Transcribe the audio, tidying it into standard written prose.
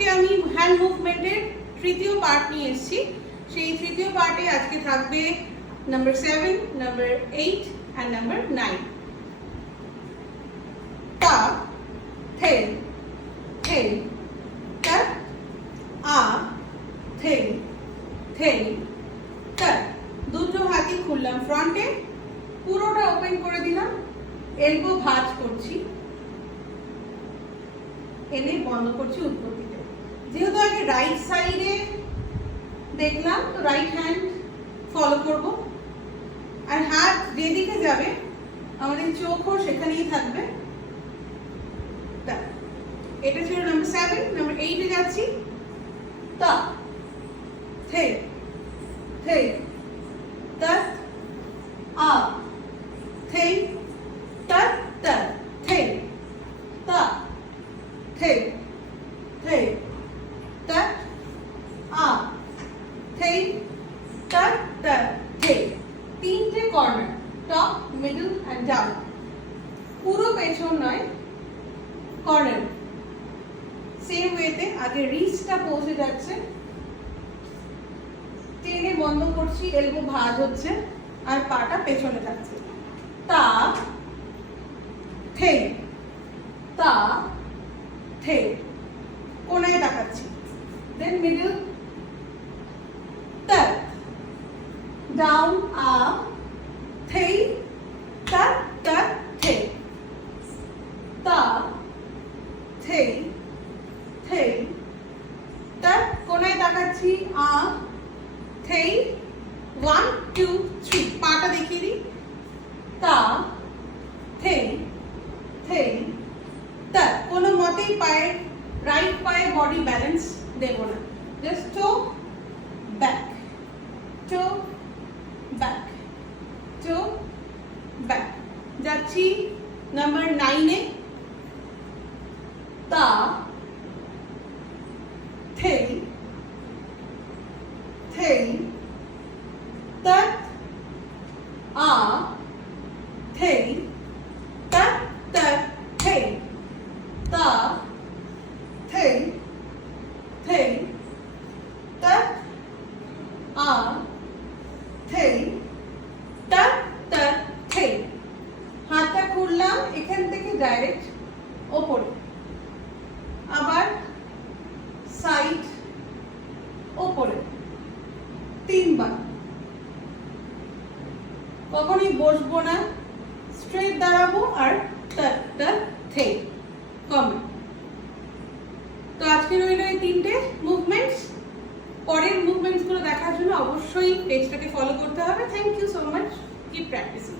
আজকে আমি হ্যান্ড মুভমেন্টের তৃতীয় পার্ট নিয়ে এসেছি। সেই তৃতীয় পার্টে আজকে থাকবে নাম্বার 7, নাম্বার 8 and নাম্বার 9। তা, থে, থে, তা, আ, থে, থে, তা। দুটো হাতই খুললাম ফ্রন্টে, পুরোটা ওপেন করে দিলাম, এলবো ভাঁজ করছি, এনে বন্ধ করছি উৎপত্তিতে। যেহেতু আগে রাইট সাইডে দেখলাম, তো রাইট হ্যান্ড ফলো করব, আর হাত যেদিকে যাবে আমাদের চোখও সেখানেই থাকবে। এটা ছিল নাম্বার 7। নাম্বার 8 এ যাচ্ছি। তা, থে, থে, তা, আ, থে, তা, তা, থে, তা, থে, থে, তা, আ, থে, তা, তা, থে। তিনটে corner, top, middle and down. পুরো পেছন নয়, কর্নার। সেম ওয়েতে আগে রিস্টটা পৌঁছে যাচ্ছে, টেনে বন্ধ করছি, এলবো ভাঁজ হচ্ছে, আর পাটা পেছনে থাকছে। তা, থে, তা, থে, কোণায় তাকাচ্ছি, দেন মিডল, তা, ডাউন, আ, থে, তা, তা, থে, তা, থে, থে, তা, কোণায় তাকাচ্ছি, আ, থে, 1 2 3, পাটা দেখিয়ে দিই। তা, থে, থে, তা। কোনো মতেই পায়ের রাইট পায়ে বডি ব্যালেন্স দেব না, just to back, to back, to back. যাচ্ছি নাম্বার 9 এ। তা, থে, থে, তা, আ, থে, তা, তা, থে, তা, থে, থে, তা, আ, থে, তা, তা, থে। হাতটা খুললাম এখান থেকে ডাইরেক্ট ওপরে, আবার সাইড, ওপরে, 3 বার। কখনই বসবো না, স্ট্রেট দাঁড়াবো আর তা, তা, থে, কমন। তো আজকে রইল এই 3টে মুভমেন্টস। পরের মুভমেন্টস গুলো দেখার জন্য অবশ্যই পেজটাকে ফলো করতে হবে। Thank you so much, keep practising.